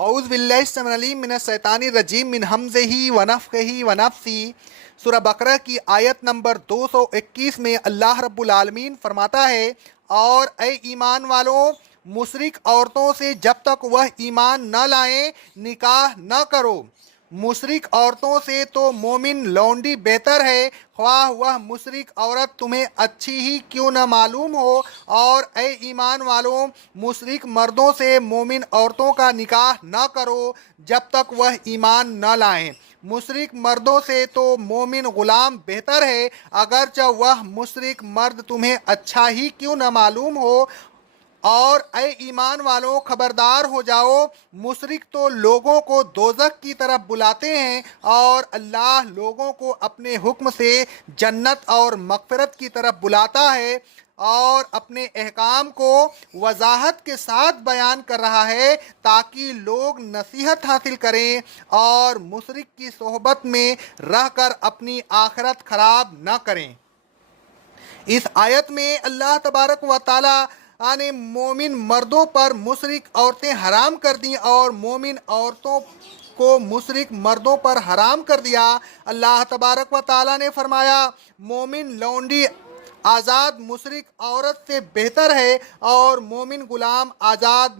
اعوذ باللہ السمیع العلیم من الشیطان الرجیم من ہمزہ ونفخہ ونفثہ۔ سورہ بقرہ کی آیت نمبر 221 میں اللہ رب العالمین فرماتا ہے، اور اے ایمان والوں، مشرک عورتوں سے جب تک وہ ایمان نہ لائیں نکاح نہ کرو۔ مشرک عورتوں سے تو مومن لونڈی بہتر ہے، خواہ وہ مشرک عورت تمہیں اچھی ہی کیوں نہ معلوم ہو۔ اور اے ایمان والوں، مشرک مردوں سے مومن عورتوں کا نکاح نہ کرو جب تک وہ ایمان نہ لائیں۔ مشرک مردوں سے تو مومن غلام بہتر ہے، اگرچہ وہ مشرک مرد تمہیں اچھا ہی کیوں نہ معلوم ہو۔ اور اے ایمان والوں، خبردار ہو جاؤ، مشرک تو لوگوں کو دوزخ کی طرف بلاتے ہیں، اور اللہ لوگوں کو اپنے حکم سے جنت اور مغفرت کی طرف بلاتا ہے، اور اپنے احکام کو وضاحت کے ساتھ بیان کر رہا ہے تاکہ لوگ نصیحت حاصل کریں اور مشرک کی صحبت میں رہ کر اپنی آخرت خراب نہ کریں۔ اس آیت میں اللہ تبارک و تعالی نے مومن مردوں پر مشرک عورتیں حرام کر دیں اور مومن عورتوں کو مشرک مردوں پر حرام کر دیا۔ اللہ تبارک و تعالی نے فرمایا، مومن لونڈی آزاد مشرک عورت سے بہتر ہے، اور مومن غلام آزاد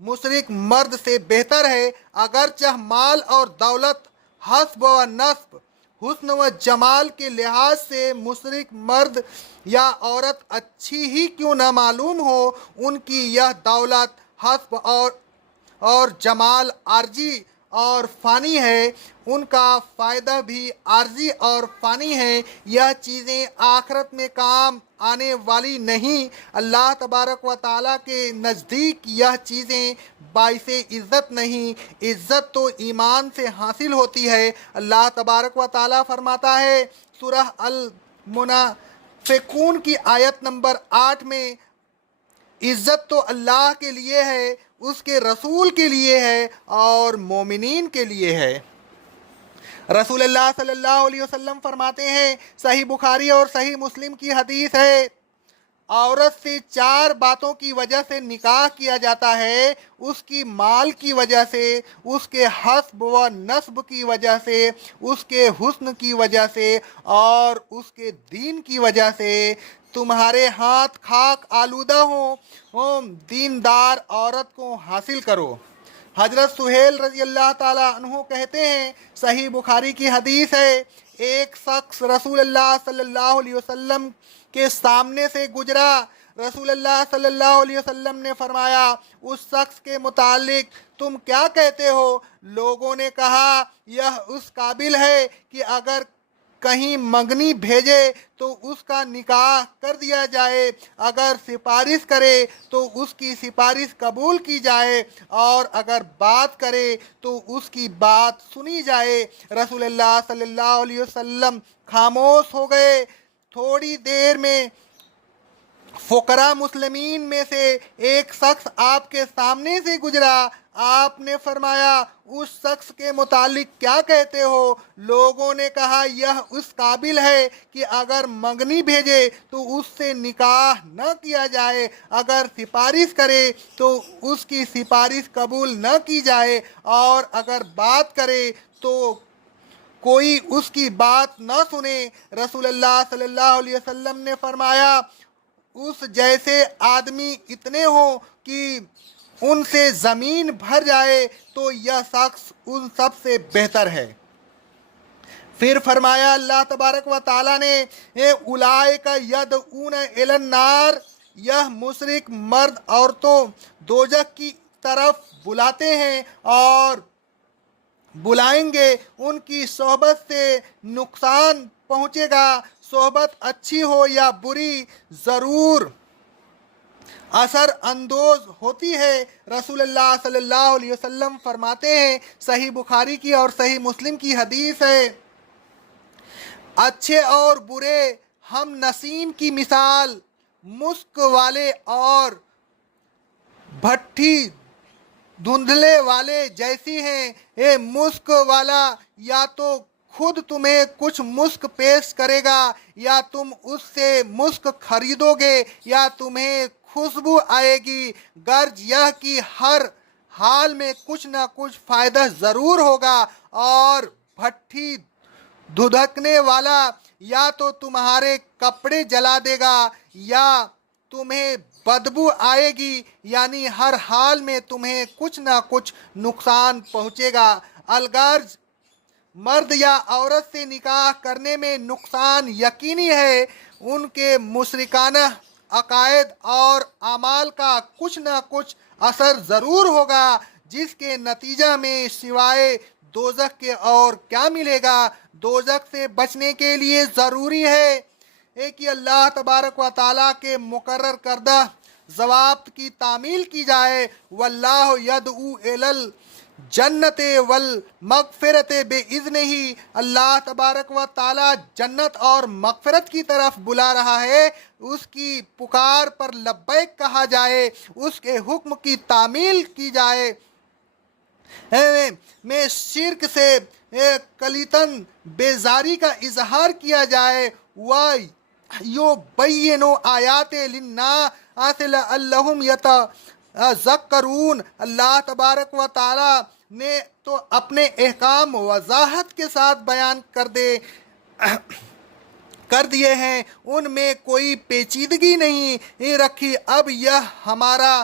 مشرک مرد سے بہتر ہے، اگرچہ مال اور دولت، حسب و نسب، حسن و جمال کے لحاظ سے مشرک مرد یا عورت اچھی ہی کیوں نہ معلوم ہو۔ ان کی یہ دولت، حسب اور جمال عارضی اور فانی ہے، ان کا فائدہ بھی عارضی اور فانی ہے، یہ چیزیں آخرت میں کام آنے والی نہیں۔ اللہ تبارک و تعالیٰ کے نزدیک یہ چیزیں باعث عزت نہیں، عزت تو ایمان سے حاصل ہوتی ہے۔ اللہ تبارک و تعالیٰ فرماتا ہے سورہ المنافقون کی آیت نمبر 8 میں، عزت تو اللہ کے لیے ہے، اس کے رسول کے لیے ہے اور مومنین کے لیے ہے۔ رسول اللہ صلی اللہ علیہ وسلم فرماتے ہیں، صحیح بخاری اور صحیح مسلم کی حدیث ہے، عورت سے 4 باتوں کی وجہ سے نکاح کیا جاتا ہے، اس کی مال کی وجہ سے، اس کے حسب و نسب کی وجہ سے، اس کے حسن کی وجہ سے اور اس کے دین کی وجہ سے۔ تمہارے ہاتھ خاک آلودہ ہوں، دیندار عورت کو حاصل کرو۔ حضرت سہیل رضی اللہ تعالیٰ عنہ کہتے ہیں، صحیح بخاری کی حدیث ہے، ایک شخص رسول اللہ صلی اللہ علیہ وسلم کے سامنے سے گزرا۔ رسول اللہ صلی اللہ علیہ وسلم نے فرمایا، اس شخص کے متعلق تم کیا کہتے ہو؟ لوگوں نے کہا، یہ اس قابل ہے کہ اگر کہیں منگنی بھیجے تو اس کا نکاح کر دیا جائے، اگر سفارش کرے تو اس کی سفارش قبول کی جائے، اور اگر بات کرے تو اس کی بات سنی جائے۔ رسول اللہ صلی اللہ علیہ وسلم خاموش ہو گئے۔ تھوڑی دیر میں فقراء مسلمین میں سے ایک شخص آپ کے سامنے سے گزرا۔ آپ نے فرمایا، اس شخص کے متعلق کیا کہتے ہو؟ لوگوں نے کہا، یہ اس قابل ہے کہ اگر منگنی بھیجے تو اس سے نکاح نہ کیا جائے، اگر سفارش کرے تو اس کی سفارش قبول نہ کی جائے، اور اگر بات کرے تو کوئی اس کی بات نہ سنے۔ رسول اللہ صلی اللہ علیہ وسلم نے فرمایا، اس جیسے آدمی اتنے ہوں کہ ان سے زمین بھر جائے تو یہ شخص ان سب سے بہتر ہے۔ پھر فرمایا اللہ تبارک و تعالیٰ نے، اولئک یدعون الی النار، یہ مشرک مرد عورتوں دوزخ کی طرف بلاتے ہیں اور بلائیں گے، ان کی صحبت سے نقصان پہنچے گا۔ صحبت اچھی ہو یا بری، ضرور اثر اندوز ہوتی ہے۔ رسول اللہ صلی اللہ علیہ وسلم فرماتے ہیں، صحیح بخاری کی اور صحیح مسلم کی حدیث ہے، اچھے اور برے ہم نسیم کی مثال مشک والے اور بھٹی دھندلے والے جیسی ہیں۔ مشک والا یا تو خود تمہیں کچھ مشک پیش کرے گا، یا تم اس سے مشک خریدو گے، یا تمہیں خوشبو آئے گی، غرض یہ کہ حال میں کچھ نہ کچھ فائدہ ضرور ہوگا، اور بھٹی دھدکنے والا یا تو تمہارے کپڑے جلا دے گا یا تمہیں بدبو آئے گی، یعنی ہر حال میں تمہیں کچھ نہ کچھ نقصان پہنچے گا۔ الغرض مرد یا عورت سے نکاح کرنے میں نقصان یقینی ہے، ان کے مشرکانہ عقائد اور اعمال کا کچھ نہ کچھ اثر ضرور ہوگا، جس کے نتیجہ میں سوائے دوزخ کے اور کیا ملے گا۔ دوزخ سے بچنے کے لیے ضروری ہے کہ اللہ تبارک و تعالیٰ کے مقرر کردہ ضوابط کی تعمیل کی جائے۔ واللہ یدعو الی الجنت والمغفرت باذنہ، اللہ تبارک و تعالیٰ جنت اور مغفرت کی طرف بلا رہا ہے، اس کی پکار پر لبیک کہا جائے، اس کے حکم کی تعمیل کی جائے، میں شرک سے کلیتاً بیزاری کا اظہار کیا جائے، وَيُبَيِّنُ آیاتِ لِلنَّاسِ لَعَلَّهُمْ يَتَذَكَّرُونَ۔ اللہ تبارک و تعالیٰ نے تو اپنے احکام وضاحت کے ساتھ بیان کر دیے ہیں، ان میں کوئی پیچیدگی نہیں رکھی۔ اب یہ ہمارا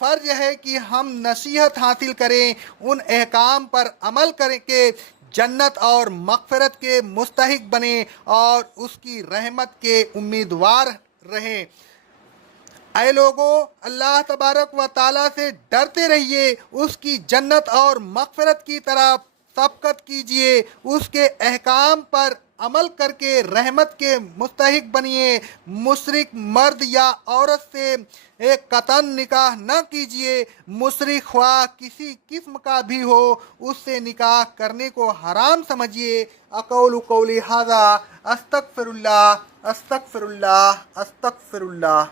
فرض ہے کہ ہم نصیحت حاصل کریں، ان احکام پر عمل کر کے جنت اور مغفرت کے مستحق بنیں اور اس کی رحمت کے امیدوار رہیں۔ اے لوگو، اللہ تبارک و تعالیٰ سے ڈرتے رہیے، اس کی جنت اور مغفرت کی طرف سبقت کیجیے، اس کے احکام پر عمل کر کے رحمت کے مستحق بنیے۔ مشرک مرد یا عورت سے قطعاً نکاح نہ کیجیے، مشرک خواہ کسی قسم کا بھی ہو، اس سے نکاح کرنے کو حرام سمجھیے۔ اقول قولی ھذا استغفر اللہ استغفر اللہ استغفر اللہ۔